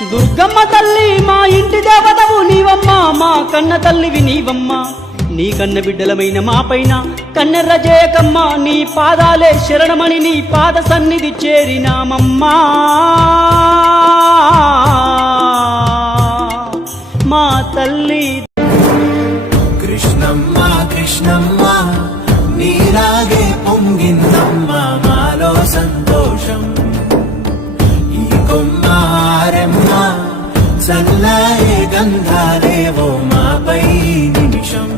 దుర్గమ్మ తల్లి మా ఇంటి దేవతవు నీవమ్మ, మా కన్న తల్లివి నీవమ్మ. నీ కన్న బిడ్డలమైన మా పైన కన్నెర్ర జయకమ్మ, నీ పాదాలే శరణమని నీ పాద సన్నిధి చేరినామమ్మా. మా తల్లి కృష్ణమ్మ కృష్ణమ్మ నీరాగే పొంగిందమ్మ మాలో సంతోషం. ఈ కొమ్మారెమ్మ చల్లారే గంధాలేవో మాపై నిమిషం.